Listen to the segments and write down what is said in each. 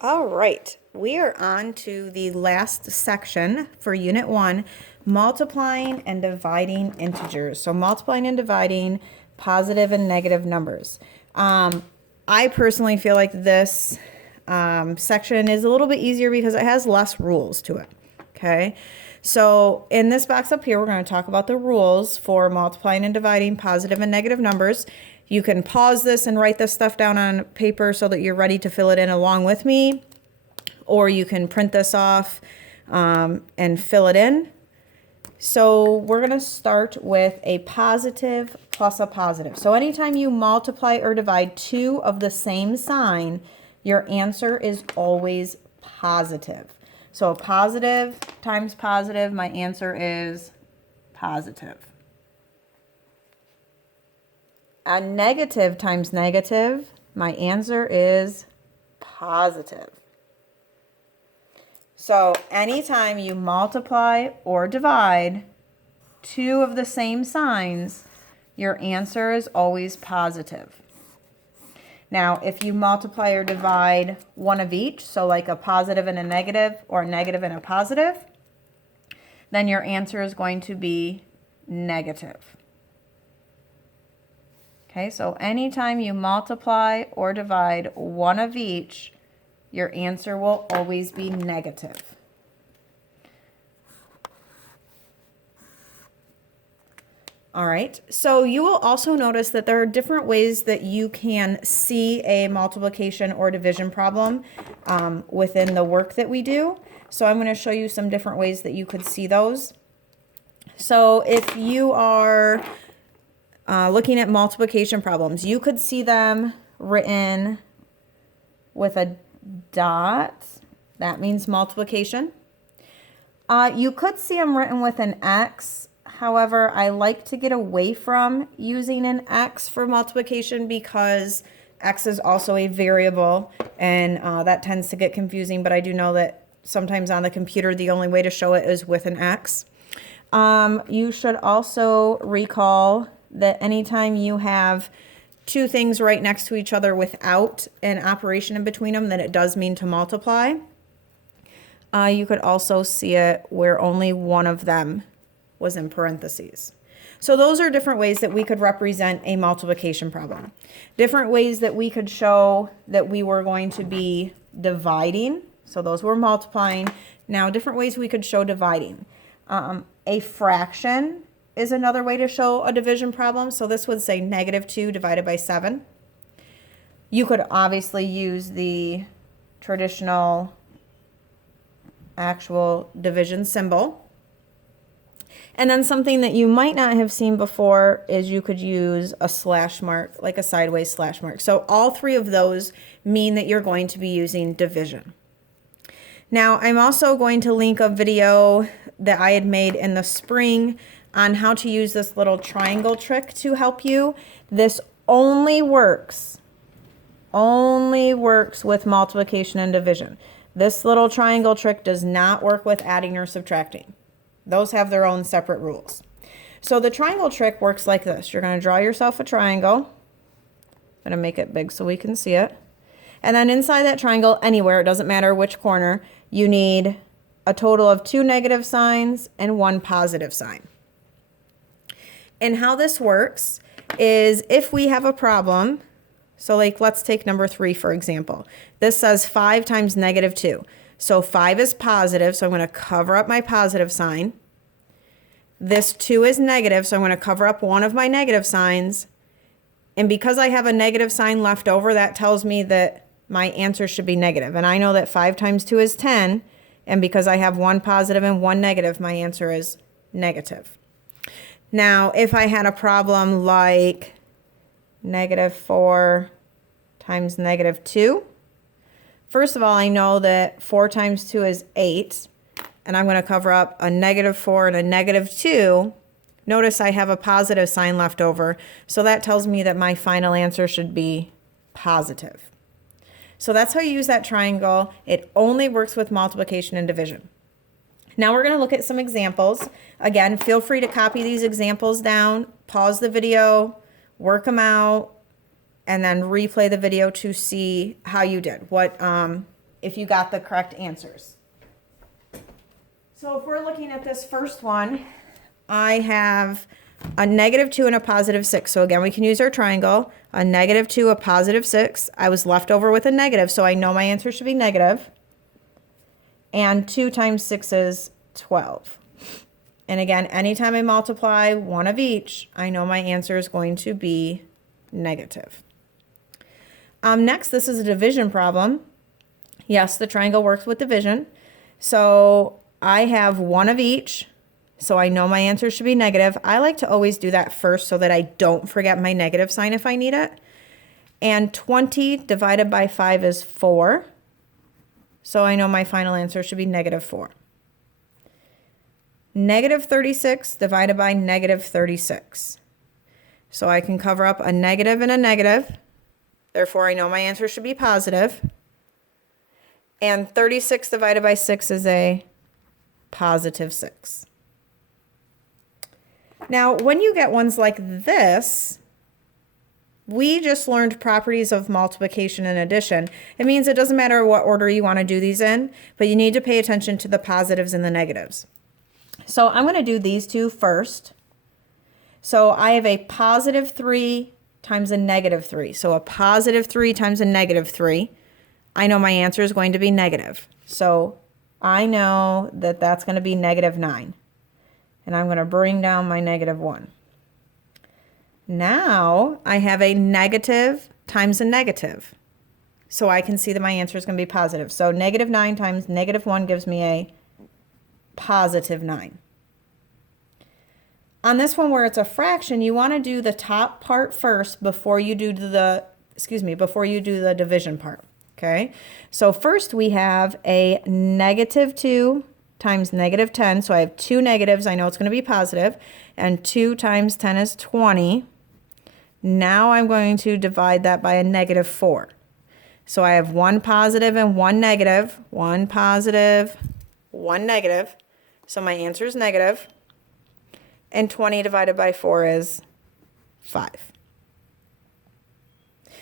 All right, we are on to the last section for Unit 1, multiplying and dividing integers. So multiplying and dividing positive and negative numbers. I personally feel like this section is a little bit easier because it has less rules to it, okay? So in this box up here, we're going to talk about the rules for multiplying and dividing positive and negative numbers. You can pause this and write this stuff down on paper so that you're ready to fill it in along with me, or you can print this off and fill it in. So we're going to start with a positive plus a positive. So anytime you multiply or divide two of the same sign, your answer is always positive. So positive times positive, my answer is positive. A negative times negative, my answer is positive. So anytime you multiply or divide two of the same signs, your answer is always positive. Now, if you multiply or divide one of each, so like a positive and a negative or a negative and a positive, then your answer is going to be negative. Okay, so anytime you multiply or divide one of each, your answer will always be negative. All right, so you will also notice that there are different ways that you can see a multiplication or division problem within the work that we do. So I'm going to show you some different ways that you could see those. So if you are looking at multiplication problems, you could see them written with a dot. That means multiplication. You could see them written with an X. However, I like to get away from using an X for multiplication because X is also a variable, and that tends to get confusing, but I do know that sometimes on the computer the only way to show it is with an X. You should also recall that anytime you have two things right next to each other without an operation in between them, then it does mean to multiply. You could also see it where only one of them was in parentheses. So those are different ways that we could represent a multiplication problem. Different ways that we could show that we were going to be dividing. So those were multiplying. Now, different ways we could show dividing. A fraction is another way to show a division problem. So this would say -2 divided by 7. You could obviously use the traditional actual division symbol. And then something that you might not have seen before is you could use a slash mark, like a sideways slash mark. So all three of those mean that you're going to be using division. Now, I'm also going to link a video that I had made in the spring on how to use this little triangle trick to help you. This only works with multiplication and division. This little triangle trick does not work with adding or subtracting. Those have their own separate rules. So the triangle trick works like this. You're going to draw yourself a triangle. I'm going to make it big so we can see it. And then inside that triangle, anywhere, it doesn't matter which corner, you need a total of 2 negative signs and 1 positive sign. And how this works is if we have a problem, so like let's take number 3, for example. This says 5 times -2. So 5 is positive, so I'm going to cover up my positive sign. This 2 is negative, so I'm going to cover up one of my negative signs. And because I have a negative sign left over, that tells me that my answer should be negative. And I know that 5 times 2 is 10, and because I have 1 positive and 1 negative, my answer is negative. Now, if I had a problem like -4 times -2, first of all, I know that 4 times 2 is 8, and I'm going to cover up a -4 and a -2. Notice I have a positive sign left over, so that tells me that my final answer should be positive. So that's how you use that triangle. It only works with multiplication and division. Now we're going to look at some examples. Again, feel free to copy these examples down, pause the video, work them out, and then replay the video to see how you did, what if you got the correct answers. So if we're looking at this first one, I have a -2 and a +6. So again, we can use our triangle. A -2, a +6. I was left over with a negative, so I know my answer should be negative. And 2 times 6 is 12. And again, anytime I multiply one of each, I know my answer is going to be negative. Next, this is a division problem. Yes, the triangle works with division. So I have one of each, so I know my answer should be negative. I like to always do that first so that I don't forget my negative sign if I need it. And 20 divided by 5 is 4. So I know my final answer should be -4. -36 divided by -36. So I can cover up a negative and a negative. Therefore, I know my answer should be positive. And 36 divided by 6 is a +6. Now, when you get ones like this, we just learned properties of multiplication and addition. It means it doesn't matter what order you want to do these in, but you need to pay attention to the positives and the negatives. So I'm going to do these two first. So I have a +3 times a -3. So a +3 times a -3. I know my answer is going to be negative. So I know that that's going to be -9. And I'm going to bring down my -1. Now I have a negative times a negative. So I can see that my answer is going to be positive. So -9 times -1 gives me a +9. On this one where it's a fraction, you want to do the top part first before you do the division part. Okay, so first we have a -2 times -10. So I have two negatives. I know it's going to be positive. And 2 times 10 is 20. Now I'm going to divide that by a -4. So I have one positive and one negative. One positive, one negative. So my answer is negative. And 20 divided by 4 is 5.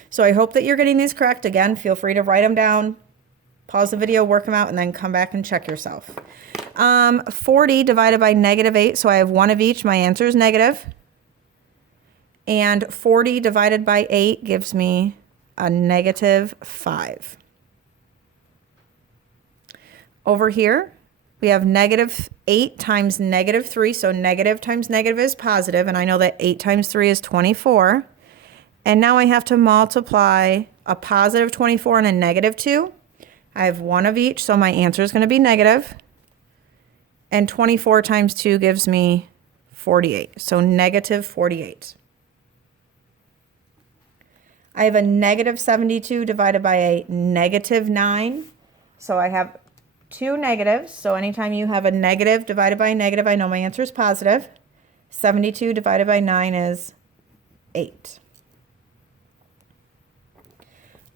So I hope that you're getting these correct. Again, feel free to write them down, pause the video, work them out, and then come back and check yourself. 40 divided by -8, so I have one of each. My answer is negative. And 40 divided by 8 gives me a -5. Over here, we have -8 times -3, so negative times negative is positive, and I know that 8 times 3 is 24. And now I have to multiply a +24 and a -2. I have one of each, so my answer is going to be negative. And 24 times 2 gives me 48, so -48. I have a -72 divided by a -9, so I have two negatives. So anytime you have a negative divided by a negative, I know my answer is positive. 72 divided by 9 is 8.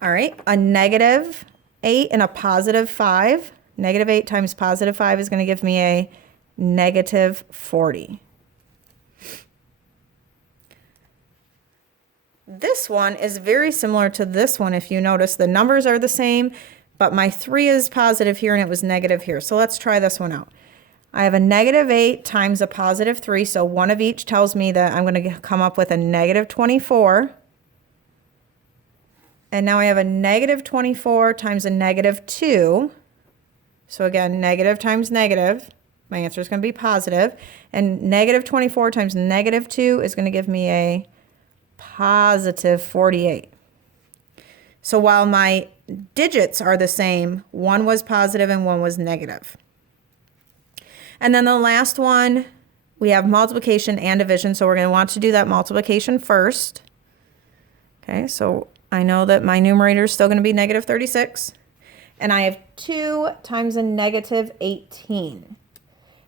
All right, a -8 and a +5. -8 times +5 is going to give me a -40. This one is very similar to this one. If you notice, the numbers are the same, but my 3 is positive here and it was negative here. So let's try this one out. I have a -8 times a +3, so one of each tells me that I'm going to come up with a -24. And now I have a -24 times a -2. So again, negative times negative. My answer is going to be positive. And -24 times -2 is going to give me a +48. So while my digits are the same, one was positive and one was negative. And then the last one, we have multiplication and division. So we're going to want to do that multiplication first. Okay, so I know that my numerator is still going to be -36. And I have 2 times a -18.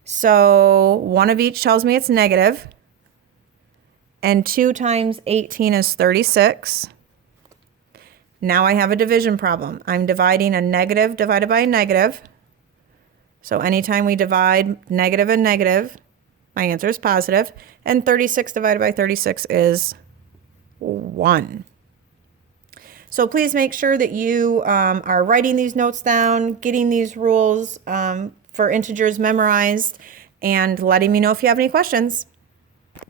So one of each tells me it's negative. And 2 times 18 is 36. Now I have a division problem. I'm dividing a negative divided by a negative. So anytime we divide negative and negative, my answer is positive. And 36 divided by 36 is 1. So please make sure that you are writing these notes down, getting these rules for integers memorized, and letting me know if you have any questions.